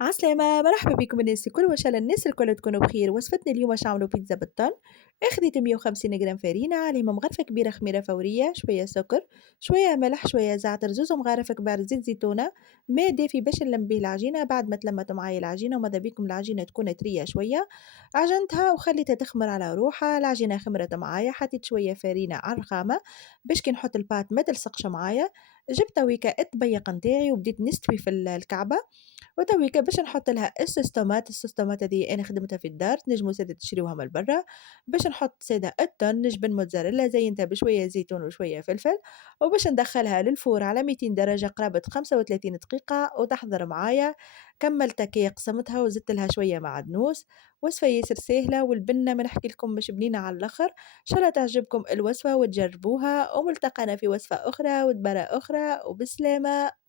عسلامة، مرحبا بكم الناس الكل، وإن شاء الله الناس الكل تكونوا بخير. وصفتنا اليوم باش نعملوا بيتزا بالطن. أخذت 150 جرام فرينة، عليهم مغرفة كبيرة خميرة فورية، شوية سكر، شوية ملح، شوية زعتر، زوز مغارف كبار زيت زيتونة، ماء دافي باش نلم بيه العجينة. بعد ما تلمت معايا العجينة وماذا بيكم العجينة تكون طرية شوية، عجنتها وخليتها تخمر على روحها. العجينة خمرت معايا، حطيت شوية فرينة على الرخامة باش كي نحط البات ما تلصقش معايا. جبت تويكا الطبيق نتاعي وبديت نستوي في الكعبة. وتويكا باش نحط لها الصوص طوماط هذه أنا خدمتها في الدار، تنجموا زادا تشريوها من برا. باش نحط زادا التون، جبن موتزاريلا زينتها بشوية زيتون وشوية فلفل، وباش ندخلها للفور على 200 درجة قرابة 35 دقيقة وتحضر معايا. كملتها كي قسمتها وزدت لها شوية معدنوس. وصفة ياسر سهلة، والبنة ما نحكي لكم مش بنينة على الآخر. إن شاء الله تعجبكم الوصفة وتجربوها، وملتقانا في وصفة أخرى ودبارة أخرى، وبسلامة.